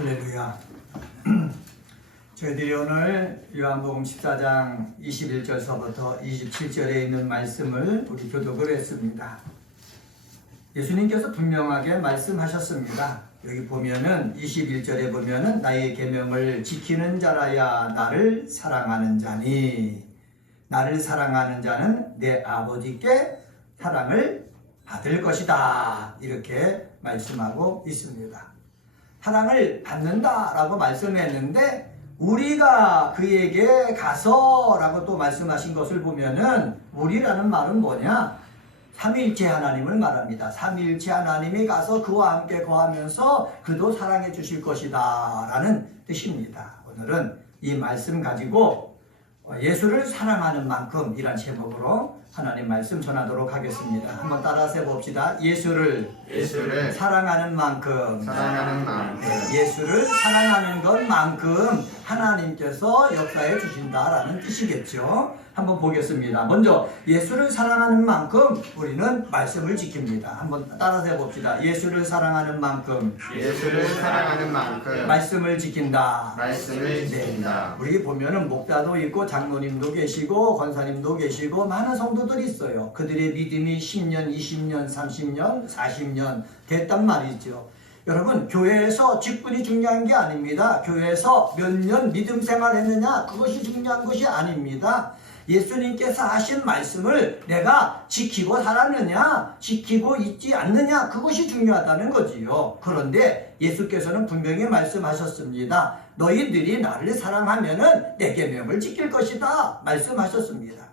할렐루야. 저희들이 오늘 요한복음 14장 21절서부터 27절에 있는 말씀을 우리 교독을 했습니다. 예수님께서 분명하게 말씀하셨습니다. 여기 보면은 21절에 보면은 나의 계명을 지키는 자라야 나를 사랑하는 자니, 나를 사랑하는 자는 내 아버지께 사랑을 받을 것이다, 이렇게 말씀하고 있습니다. 사랑을 받는다라고 말씀했는데 우리가 그에게 가서라고 또 말씀하신 것을 보면은 우리라는 말은 뭐냐? 삼위일체 하나님을 말합니다. 삼위일체 하나님이 가서 그와 함께 거하면서 그도 사랑해 주실 것이다 라는 뜻입니다. 오늘은 이 말씀 가지고 예수를 사랑하는 만큼 이란 제목으로 하나님 말씀 전하도록 하겠습니다. 한번 따라서 해봅시다. 예수를 사랑하는 만큼 예수를 사랑하는 것만큼 하나님께서 역사해 주신다라는 뜻이겠죠. 한번 보겠습니다. 먼저 예수를 사랑하는 만큼 우리는 말씀을 지킵니다. 한번 따라서 해봅시다. 예수를 사랑하는 만큼 말씀을 지킨다. 네. 우리 보면은 목사도 있고 장로님도 계시고 권사님도 계시고 많은 성도들이 있어요. 그들의 믿음이 10년, 20년, 30년, 40년 됐단 말이죠. 여러분, 교회에서 직분이 중요한 게 아닙니다. 교회에서 몇 년 믿음 생활했느냐, 그것이 중요한 것이 아닙니다. 예수님께서 하신 말씀을 내가 지키고 살았느냐, 지키고 있지 않느냐, 그것이 중요하다는 거지요. 그런데 예수께서는 분명히 말씀하셨습니다. 너희들이 나를 사랑하면은 내 계명을 지킬 것이다 말씀하셨습니다.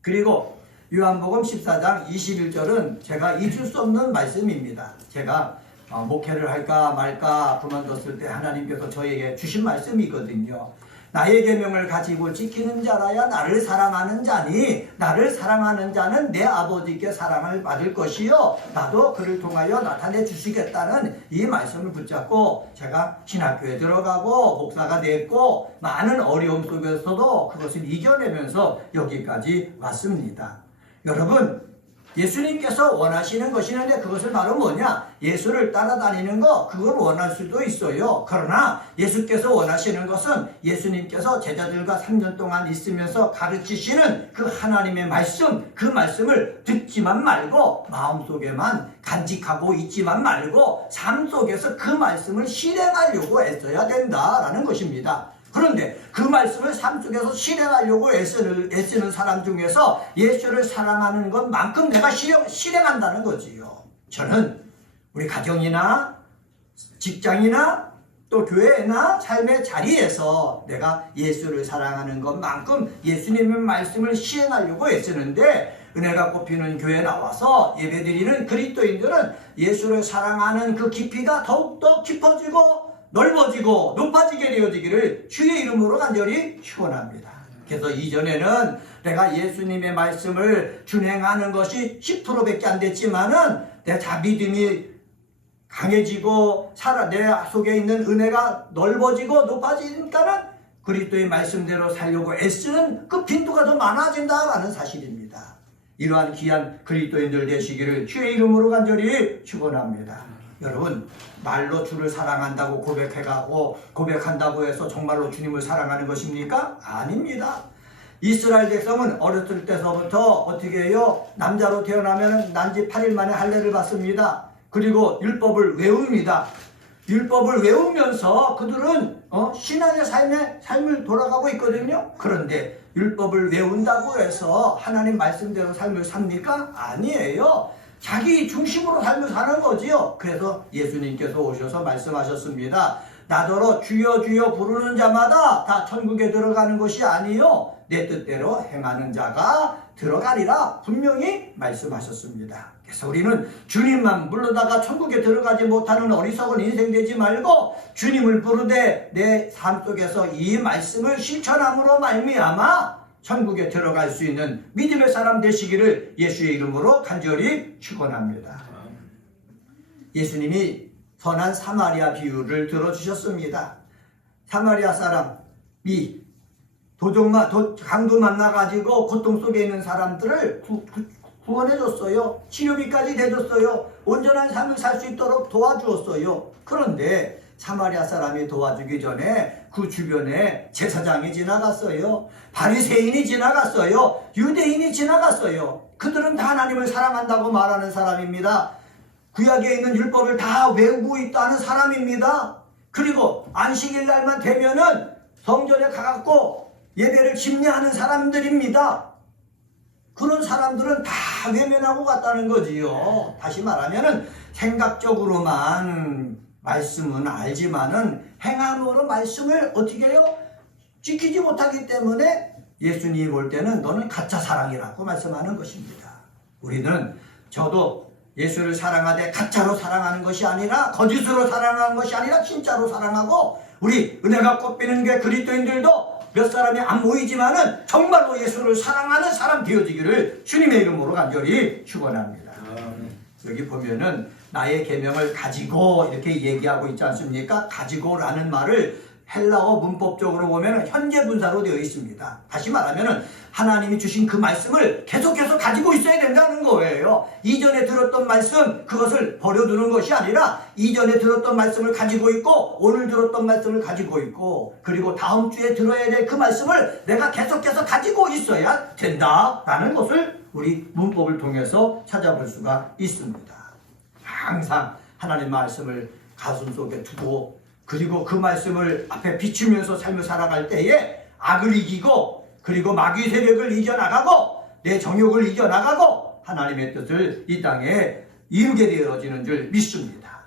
그리고 요한복음 14장 21절은 제가 잊을 수 없는 말씀입니다. 제가 목회를 할까 말까 그만뒀을 때 하나님께서 저에게 주신 말씀이거든요. 나의 계명을 가지고 지키는 자라야 나를 사랑하는 자니, 나를 사랑하는 자는 내 아버지께 사랑을 받을 것이요 나도 그를 통하여 나타내 주시겠다는 이 말씀을 붙잡고 제가 신학교에 들어가고 목사가 됐고 많은 어려움 속에서도 그것을 이겨내면서 여기까지 왔습니다. 여러분, 예수님께서 원하시는 것이 있는데 그것은 바로 뭐냐? 예수를 따라다니는 거, 그걸 원할 수도 있어요. 그러나 예수께서 원하시는 것은 예수님께서 제자들과 3년 동안 있으면서 가르치시는 그 하나님의 말씀, 그 말씀을 듣지만 말고 마음속에만 간직하고 있지만 말고 삶 속에서 그 말씀을 실행하려고 애써야 된다라는 것입니다. 그런데 그 말씀을 삶 속에서 실행하려고 애쓰는 사람 중에서 예수를 사랑하는 것만큼 내가 실행한다는 거지요. 저는 우리 가정이나 직장이나 또 교회나 삶의 자리에서 내가 예수를 사랑하는 것만큼 예수님의 말씀을 시행하려고 애쓰는데, 은혜가 꼽히는 교회에 나와서 예배드리는 그리스도인들은 예수를 사랑하는 그 깊이가 더욱더 깊어지고 넓어지고 높아지게 되어지기를 주의 이름으로 간절히 축원합니다. 그래서 이전에는 내가 예수님의 말씀을 준행하는 것이 10%밖에 안 됐지만은 내 믿음이 강해지고 내 속에 있는 은혜가 넓어지고 높아지니까는 그리스도의 말씀대로 살려고 애쓰는 그 빈도가 더 많아진다라는 사실입니다. 이러한 귀한 그리스도인들 되시기를 주의 이름으로 간절히 축원합니다. 여러분, 말로 주를 사랑한다고 고백한다고 해서 정말로 주님을 사랑하는 것입니까? 아닙니다. 이스라엘 백성은 어렸을 때서부터 어떻게 해요? 남자로 태어나면 난지 8일 만에 할례를 받습니다. 그리고 율법을 외웁니다. 율법을 외우면서 그들은 신앙의 삶을 돌아가고 있거든요. 그런데 율법을 외운다고 해서 하나님 말씀대로 삶을 삽니까? 아니에요. 자기 중심으로 삶을 사는 거지요. 그래서 예수님께서 오셔서 말씀하셨습니다. 나더러 주여 주여 부르는 자마다 다 천국에 들어가는 것이 아니요 내 뜻대로 행하는 자가 들어가리라 분명히 말씀하셨습니다. 그래서 우리는 주님만 부르다가 천국에 들어가지 못하는 어리석은 인생 되지 말고 주님을 부르되 내 삶 속에서 이 말씀을 실천함으로 말미암아 천국에 들어갈 수 있는 믿음의 사람 되시기를 예수의 이름으로 간절히 축원합니다. 예수님이 선한 사마리아 비유를 들어주셨습니다. 사마리아 사람이 강도 만나가지고 고통 속에 있는 사람들을 구원해줬어요. 치료비까지 대줬어요. 온전한 삶을 살 수 있도록 도와주었어요. 그런데 사마리아 사람이 도와주기 전에 그 구주변에 제사장이 지나갔어요. 바리새인이 지나갔어요. 유대인이 지나갔어요. 그들은 다 하나님을 사랑한다고 말하는 사람입니다. 구약에 있는 율법을 다 외우고 있다는 사람입니다. 그리고 안식일 날만 되면은 성전에 가갖고 예배를 집례하는 사람들입니다. 그런 사람들은 다 외면하고 갔다는 거지요. 다시 말하면은 생각적으로만 말씀은 알지만은 행함으로 말씀을 어떻게 해요? 지키지 못하기 때문에 예수님이 볼 때는 너는 가짜 사랑이라고 말씀하는 것입니다. 우리는 저도 예수를 사랑하되 가짜로 사랑하는 것이 아니라 거짓으로 사랑하는 것이 아니라 진짜로 사랑하고 우리 은혜가 꽃피는 게 그리스도인들도 몇 사람이 안 보이지만은 정말로 예수를 사랑하는 사람 되어지기를 주님의 이름으로 간절히 축원합니다. 여기 보면은 나의 계명을 가지고 이렇게 얘기하고 있지 않습니까? 가지고라는 말을 헬라어 문법적으로 보면 현재 분사로 되어 있습니다. 다시 말하면 하나님이 주신 그 말씀을 계속해서 가지고 있어야 된다는 거예요. 이전에 들었던 말씀 그것을 버려두는 것이 아니라 이전에 들었던 말씀을 가지고 있고 오늘 들었던 말씀을 가지고 있고 그리고 다음 주에 들어야 될 그 말씀을 내가 계속해서 가지고 있어야 된다라는 것을 우리 문법을 통해서 찾아볼 수가 있습니다. 항상 하나님 말씀을 가슴 속에 두고 그리고 그 말씀을 앞에 비추면서 삶을 살아갈 때에 악을 이기고 그리고 마귀 세력을 이겨나가고 내 정욕을 이겨나가고 하나님의 뜻을 이 땅에 이루게 되어지는 줄 믿습니다.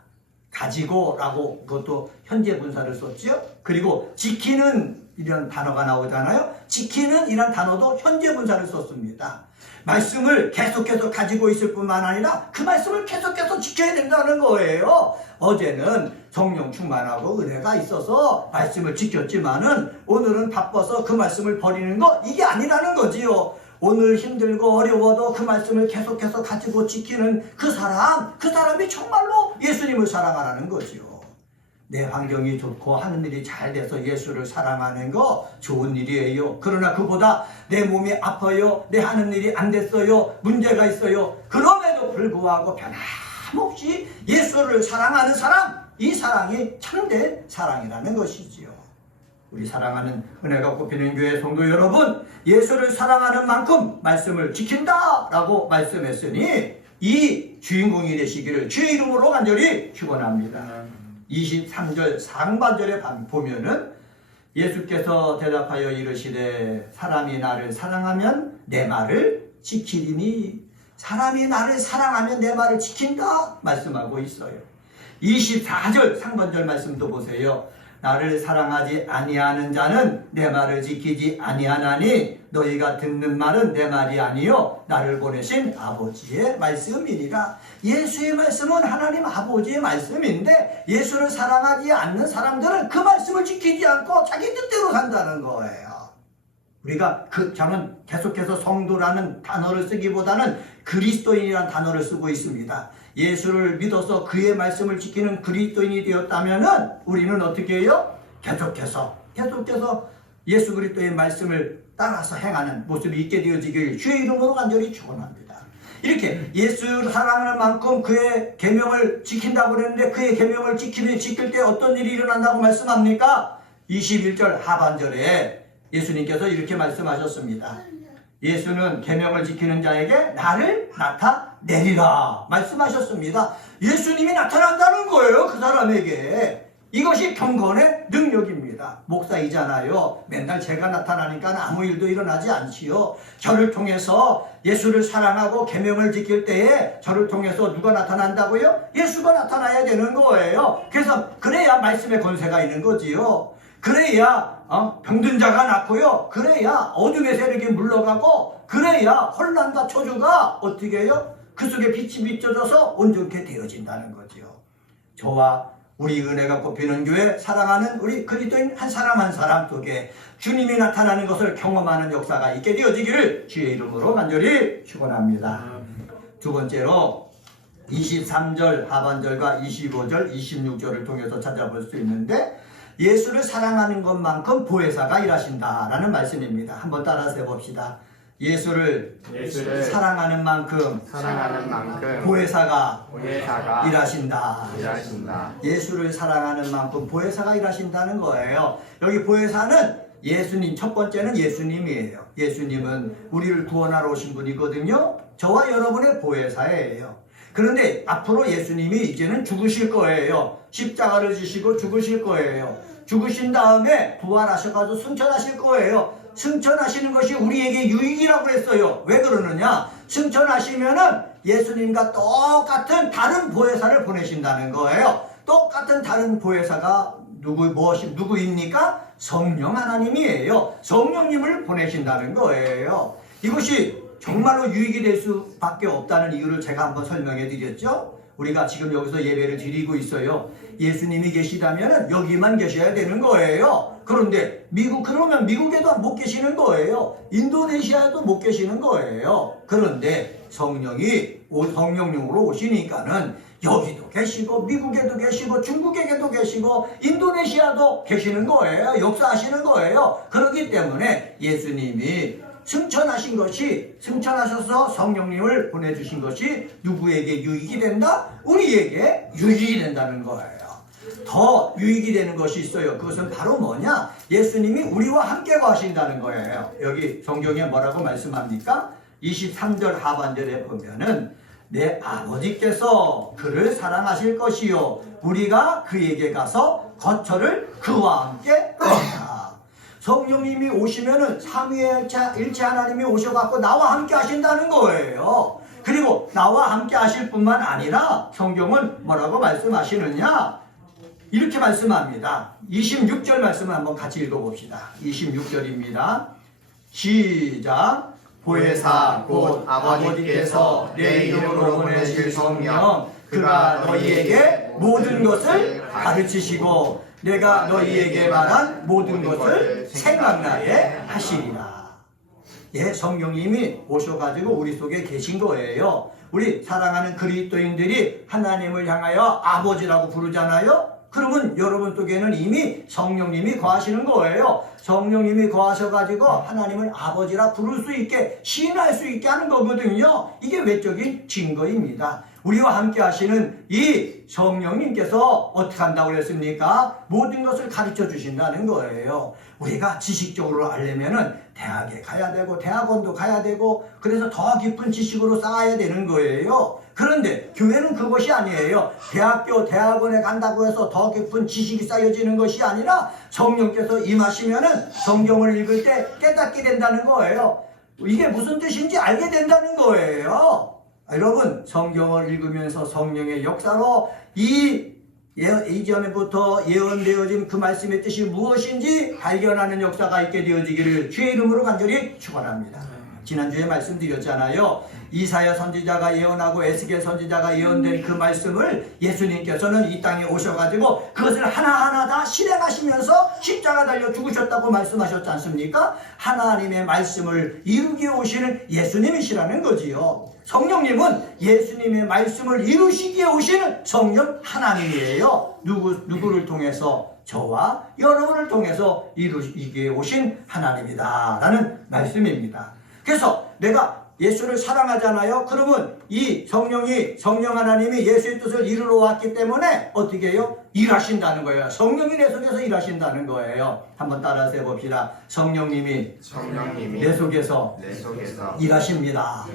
가지고라고 그것도 현재 분사를 썼죠. 그리고 지키는 이런 단어가 나오잖아요. 지키는 이란 단어도 현재 분사를 썼습니다. 말씀을 계속해서 가지고 있을 뿐만 아니라 그 말씀을 계속해서 지켜야 된다는 거예요. 어제는 성령 충만하고 은혜가 있어서 말씀을 지켰지만은 오늘은 바빠서 그 말씀을 버리는 거 이게 아니라는 거지요. 오늘 힘들고 어려워도 그 말씀을 계속해서 가지고 지키는 그 사람이 정말로 예수님을 사랑하라는 거지요. 내 환경이 좋고 하는 일이 잘 돼서 예수를 사랑하는 거 좋은 일이에요. 그러나 그보다 내 몸이 아파요. 내 하는 일이 안 됐어요. 문제가 있어요. 그럼에도 불구하고 변함없이 예수를 사랑하는 사람, 이 사랑이 참된 사랑이라는 것이지요. 우리 사랑하는 은혜가 꽃피는 교회 성도 여러분, 예수를 사랑하는 만큼 말씀을 지킨다라고 말씀했으니 이 주인공이 되시기를 주의 이름으로 간절히 축원합니다. 23절 상반절에 보면은 예수께서 대답하여 이르시되 사람이 나를 사랑하면 내 말을 지키리니 사람이 나를 사랑하면 내 말을 지킨다 말씀하고 있어요. 24절 상반절 말씀도 보세요. 나를 사랑하지 아니하는 자는 내 말을 지키지 아니하나니 너희가 듣는 말은 내 말이 아니요 나를 보내신 아버지의 말씀이니라. 예수의 말씀은 하나님 아버지의 말씀인데 예수를 사랑하지 않는 사람들은 그 말씀을 지키지 않고 자기 뜻대로 산다는 거예요. 우리가 저는 계속해서 성도라는 단어를 쓰기보다는 그리스도인이라는 단어를 쓰고 있습니다. 예수를 믿어서 그의 말씀을 지키는 그리스도인이 되었다면은 우리는 어떻게 해요? 계속해서 예수 그리스도의 말씀을 따라서 행하는 모습이 있게 되어지길 주의 이름으로 간절히 축원합니다. 이렇게 예수를 사랑하는 만큼 그의 계명을 지킨다고 그랬는데 그의 계명을 지킬 때 어떤 일이 일어난다고 말씀합니까? 21절 하반절에 예수님께서 이렇게 말씀하셨습니다. 예수는 계명을 지키는 자에게 나를 나타내리라 말씀하셨습니다. 예수님이 나타난다는 거예요. 그 사람에게. 이것이 경건의 능력입니다. 목사이잖아요. 맨날 제가 나타나니까 아무 일도 일어나지 않지요. 저를 통해서 예수를 사랑하고 계명을 지킬 때에 저를 통해서 누가 나타난다고요? 예수가 나타나야 되는 거예요. 그래서 그래야 말씀의 권세가 있는 거지요. 그래야 병든 자가 낫고요. 그래야 어둠의 세력이 물러가고 그래야 혼란과 초조가 어떻게 해요? 그 속에 빛이 비춰져서 온전케 되어진다는 거죠. 저와 우리 은혜가 꽃피는 교회 사랑하는 우리 그리스도인 한 사람 한 사람 속에 주님이 나타나는 것을 경험하는 역사가 있게 되어지기를 주의 이름으로 간절히 축원합니다. 두 번째로 23절 하반절과 25절 26절을 통해서 찾아볼 수 있는데 예수를 사랑하는 것만큼 보혜사가 일하신다라는 말씀입니다. 한번 따라서 해봅시다. 예수를 사랑하는 만큼 보혜사가 일하신다. 예수를 사랑하는 만큼 보혜사가 일하신다는 거예요. 여기 보혜사는 예수님, 첫 번째는 예수님이에요. 예수님은 우리를 구원하러 오신 분이거든요. 저와 여러분의 보혜사예요. 그런데 앞으로 예수님이 이제는 죽으실 거예요. 십자가를 지시고 죽으실 거예요. 죽으신 다음에 부활하셔가지고 승천하실 거예요. 승천하시는 것이 우리에게 유익이라고 했어요. 왜 그러느냐? 승천하시면은 예수님과 똑같은 다른 보혜사를 보내신다는 거예요. 똑같은 다른 보혜사가 누구입니까? 성령 하나님이에요. 성령님을 보내신다는 거예요. 이것이 정말로 유익이 될 수밖에 없다는 이유를 제가 한번 설명해 드렸죠. 우리가 지금 여기서 예배를 드리고 있어요. 예수님이 계시다면 여기만 계셔야 되는 거예요. 그런데 그러면 미국에도 못 계시는 거예요. 인도네시아에도 못 계시는 거예요. 그런데 성령님으로 오시니까는 여기도 계시고 미국에도 계시고 중국에게도 계시고 인도네시아도 계시는 거예요. 역사하시는 거예요. 그렇기 때문에 예수님이 승천하셔서 성령님을 보내주신 것이 누구에게 유익이 된다? 우리에게 유익이 된다는 거예요. 더 유익이 되는 것이 있어요. 그것은 바로 뭐냐? 예수님이 우리와 함께 거하신다는 거예요. 여기 성경에 뭐라고 말씀합니까? 23절 하반절에 보면은 내 아버지께서 그를 사랑하실 것이요 우리가 그에게 가서 거처를 그와 함께 하리라. 성령님이 오시면은 삼위일체 하나님이 오셔갖고 나와 함께 하신다는 거예요. 그리고 나와 함께 하실 뿐만 아니라 성경은 뭐라고 말씀하시느냐? 이렇게 말씀합니다. 26절 말씀을 한번 같이 읽어봅시다. 26절입니다. 시작. 보혜사 곧 아버지께서 내 이름으로 보내실 성령 그가 너희에게 모든 것을 가르치시고 내가 너희에게 말한 모든 것을 생각나게 하시리라. 예, 성령님이 오셔가지고 우리 속에 계신 거예요. 우리 사랑하는 그리스도인들이 하나님을 향하여 아버지라고 부르잖아요. 그러면 여러분 속에는 이미 성령님이 거하시는 거예요. 성령님이 거하셔가지고 하나님을 아버지라 부를 수 있게 시인할 수 있게 하는 거거든요. 이게 외적인 증거입니다. 우리와 함께 하시는 이 성령님께서 어떻게 한다고 그랬습니까? 모든 것을 가르쳐 주신다는 거예요. 우리가 지식적으로 알려면은 대학에 가야 되고 대학원도 가야 되고 그래서 더 깊은 지식으로 쌓아야 되는 거예요. 그런데 교회는 그것이 아니에요. 대학교, 대학원에 간다고 해서 더 깊은 지식이 쌓여지는 것이 아니라 성령께서 임하시면은 성경을 읽을 때 깨닫게 된다는 거예요. 이게 무슨 뜻인지 알게 된다는 거예요. 여러분, 성경을 읽으면서 성령의 역사로 이전부터 예언되어진 그 말씀의 뜻이 무엇인지 발견하는 역사가 있게 되어지기를 주의 이름으로 간절히 축원합니다. 지난주에 말씀드렸잖아요. 이사야 선지자가 예언하고 에스겔 선지자가 예언된 그 말씀을 예수님께서는 이 땅에 오셔가지고 그것을 하나하나 다 실행하시면서 십자가 달려 죽으셨다고 말씀하셨지 않습니까? 하나님의 말씀을 이루기에 오시는 예수님이시라는 거지요. 성령님은 예수님의 말씀을 이루시기에 오시는 성령 하나님이에요. 누구를 통해서? 저와 여러분을 통해서 이루시기에 오신 하나님이다 라는 말씀입니다. 그래서 내가 예수를 사랑하잖아요. 그러면 이 성령 하나님이 예수의 뜻을 이루러 왔기 때문에 어떻게 해요? 일하신다는 거예요. 성령이 내 속에서 일하신다는 거예요. 한번 따라서 해봅시다. 성령님이 내 속에서 일하십니다.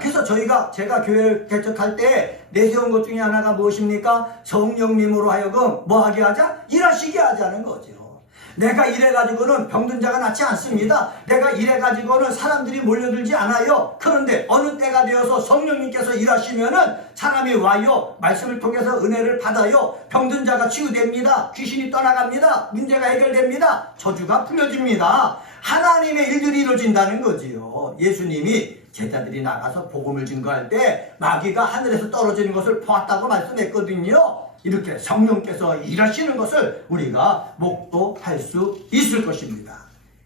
그래서 제가 교회를 개척할 때 내세운 것 중에 하나가 무엇입니까? 성령님으로 하여금 뭐 하게 하자? 일하시게 하자는 거죠. 내가 이래가지고는 병든 자가 낫지 않습니다. 내가 이래가지고는 사람들이 몰려들지 않아요. 그런데 어느 때가 되어서 성령님께서 일하시면은 사람이 와요. 말씀을 통해서 은혜를 받아요. 병든 자가 치유됩니다. 귀신이 떠나갑니다. 문제가 해결됩니다. 저주가 풀려집니다. 하나님의 일들이 이루어진다는 거지요. 예수님이 제자들이 나가서 복음을 증거할 때 마귀가 하늘에서 떨어지는 것을 보았다고 말씀했거든요. 이렇게 성령께서 일하시는 것을 우리가 목도할 수 있을 것입니다.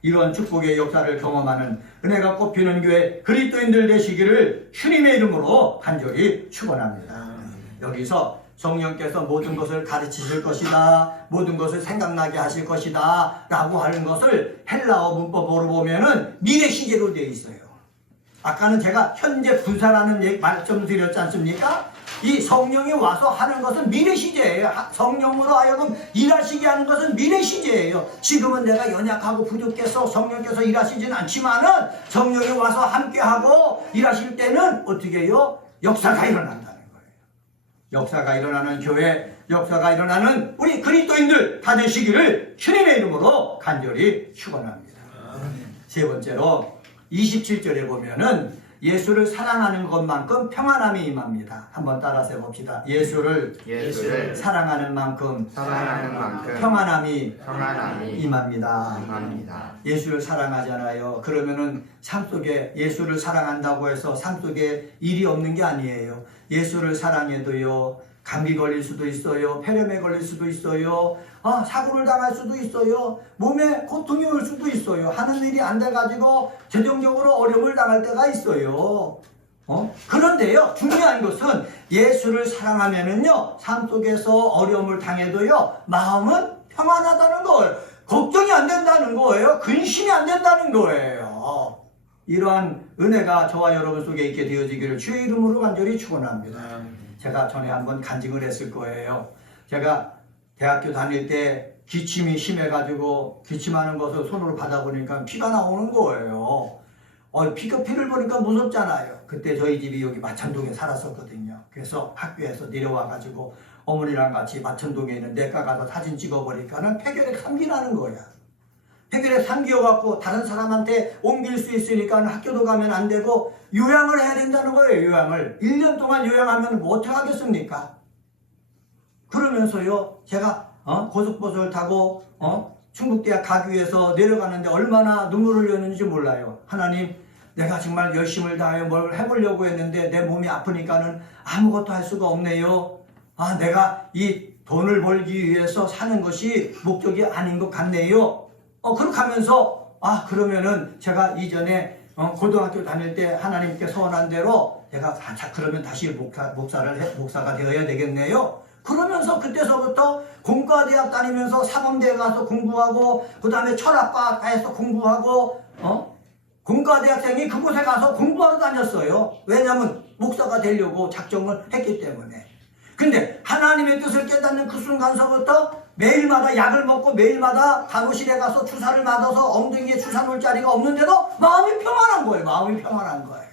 이런 축복의 역사를 경험하는 은혜가 꽃피는 교회 그리스도인들 되시기를 주님의 이름으로 간절히 축원합니다. 여기서 성령께서 모든 것을 가르치실 것이다, 모든 것을 생각나게 하실 것이다 라고 하는 것을 헬라어 문법으로 보면은 미래 시제로 되어 있어요. 아까는 제가 현재 분사라는 말씀 드렸지 않습니까? 이 성령이 와서 하는 것은 미래 시제예요. 성령으로 하여금 일하시게 하는 것은 미래 시제예요. 지금은 내가 연약하고 부족해서 성령께서 일하시지는 않지만은 성령이 와서 함께하고 일하실 때는 어떻게 해요? 역사가 일어난다는 거예요. 역사가 일어나는 교회, 역사가 일어나는 우리 그리스도인들 다 되시기를 주님의 이름으로 간절히 축원합니다. 세 번째로 27절에 보면은 예수를 사랑하는 것만큼 평안함이 임합니다. 한번 따라서 해봅시다. 예수를 사랑하는 만큼 평안함이 임합니다. 예수를 사랑하잖아요. 그러면은 삶 속에 예수를 사랑한다고 해서 삶 속에 일이 없는 게 아니에요. 예수를 사랑해도요, 감기 걸릴 수도 있어요. 폐렴에 걸릴 수도 있어요. 사고를 당할 수도 있어요. 몸에 고통이 올 수도 있어요. 하는 일이 안 돼가지고 재정적으로 어려움을 당할 때가 있어요. 그런데요, 중요한 것은 예수를 사랑하면은요, 삶 속에서 어려움을 당해도요, 마음은 평안하다는 거예요. 걱정이 안 된다는 거예요. 근심이 안 된다는 거예요. 이러한 은혜가 저와 여러분 속에 있게 되어지기를 주의 이름으로 간절히 축원합니다. 제가 전에 한번 간증을 했을 거예요. 제가 대학교 다닐 때 기침이 심해가지고 기침하는 것을 손으로 받아보니까 피가 나오는 거예요. 피를 보니까 무섭잖아요. 그때 저희 집이 여기 마천동에 살았었거든요. 그래서 학교에서 내려와가지고 어머니랑 같이 마천동에 있는 내과 가서 사진 찍어보니까는 폐결핵 3기 나는 거야. 폐결핵 3기여갖고 다른 사람한테 옮길 수 있으니까 학교도 가면 안 되고 요양을 해야 된다는 거예요. 요양을 1년 동안 요양하면 뭐 어떻게 하겠습니까? 그러면서요, 제가 고속버스를 타고 충북대학 가기 위해서 내려가는데 얼마나 눈물을 흘렸는지 몰라요. 하나님, 내가 정말 열심을 다하여 뭘 해보려고 했는데 내 몸이 아프니까는 아무것도 할 수가 없네요. 내가 이 돈을 벌기 위해서 사는 것이 목적이 아닌 것 같네요. 그렇게 하면서 그러면은 제가 이전에 고등학교 다닐 때 하나님께 서원한 대로 내가 그러면 다시 목사가 되어야 되겠네요. 그러면서 그때서부터 공과대학 다니면서 사범대에 가서 공부하고 그 다음에 철학과에서 공부하고 공과대학생이 그곳에 가서 공부하러 다녔어요. 왜냐하면 목사가 되려고 작정을 했기 때문에. 근데 하나님의 뜻을 깨닫는 그 순간서부터 매일마다 약을 먹고 매일마다 간호실에 가서 주사를 맞아서 엉덩이에 주사 놓을 자리가 없는데도 마음이 평안한 거예요. 마음이 평안한 거예요.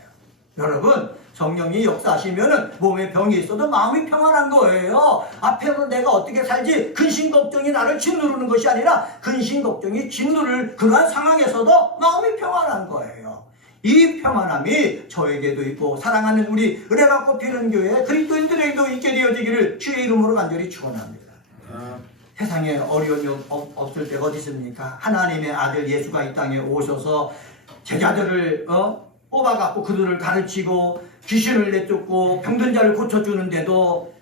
여러분, 성령이 역사하시면은 몸에 병이 있어도 마음이 평안한 거예요. 앞으로 내가 어떻게 살지 근심 걱정이 나를 짓누르는 것이 아니라 근심 걱정이 짓누를 그러한 상황에서도 마음이 평안한 거예요. 이 평안함이 저에게도 있고 사랑하는 우리 은혜가 꽃피는 교회 그리스도인들에게도 있게 되어지기를 주의 이름으로 간절히 축원합니다. 세상에 어려움이 없을 때가 어디 있습니까? 하나님의 아들 예수가 이 땅에 오셔서 제자들을 뽑아갖고 그들을 가르치고 귀신을 내쫓고 병든 자를 고쳐주는데도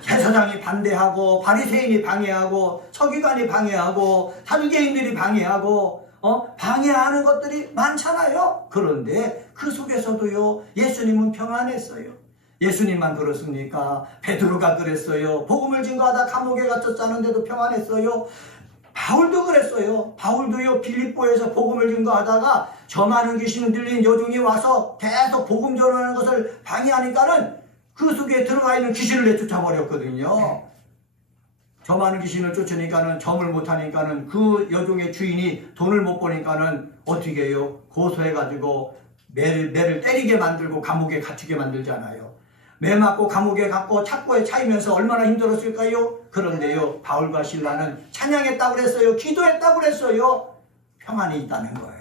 제사장이 반대하고 바리새인이 방해하고 서기관이 방해하고 사두개인들이 방해하고 방해하는 것들이 많잖아요. 그런데 그 속에서도요, 예수님은 평안했어요. 예수님만 그렇습니까? 베드로가 그랬어요. 복음을 증거하다 감옥에 갇혔다는데도 평안했어요. 바울도 그랬어요. 바울도요, 빌립보에서 복음을 증거하다가 저 많은 귀신 들린 여종이 와서 계속 복음 전하는 것을 방해하니까는 그 속에 들어가 있는 귀신을 내쫓아 버렸거든요. 저 많은 귀신을 쫓으니까는 점을 못하니까는 그 여종의 주인이 돈을 못 버니까는 어떻게 해요? 고소해가지고 매를 때리게 만들고 감옥에 갇히게 만들잖아요. 매 맞고 감옥에 갔고 착고에 차이면서 얼마나 힘들었을까요? 그런데요, 바울과 실라는 찬양했다고 그랬어요. 기도했다고 그랬어요. 평안이 있다는 거예요.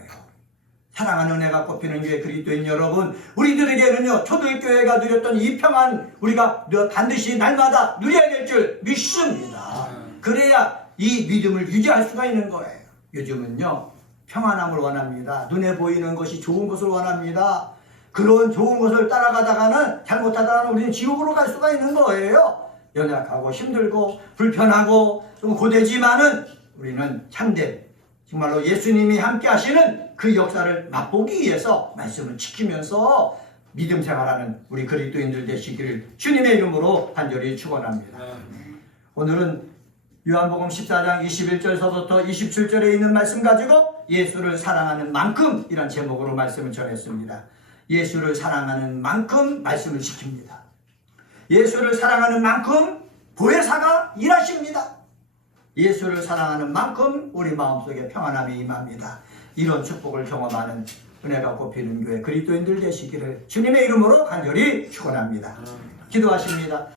사랑하는 은혜가 꽃피는 교회 그리스도인 여러분, 우리들에게는요, 초대교회가 누렸던 이 평안 우리가 반드시 날마다 누려야 될 줄 믿습니다. 그래야 이 믿음을 유지할 수가 있는 거예요. 요즘은요, 평안함을 원합니다. 눈에 보이는 것이 좋은 것을 원합니다. 그런 좋은 것을 따라가다가는 잘못하다가는 우리는 지옥으로 갈 수가 있는 거예요. 연약하고 힘들고 불편하고 좀 고되지만은 우리는 참된 정말로 예수님이 함께 하시는 그 역사를 맛보기 위해서 말씀을 지키면서 믿음 생활하는 우리 그리스도인들 되시기를 주님의 이름으로 간절히 축원합니다. 오늘은 요한복음 14장 21절서부터 27절에 있는 말씀 가지고 예수를 사랑하는 만큼 이란 제목으로 말씀을 전했습니다. 예수를 사랑하는 만큼 말씀을 지킵니다. 예수를 사랑하는 만큼 보혜사가 일하십니다. 예수를 사랑하는 만큼 우리 마음속에 평안함이 임합니다. 이런 축복을 경험하는 은혜가 꼽히는 교회 그리스도인들 되시기를 주님의 이름으로 간절히 축원합니다. 기도하십니다.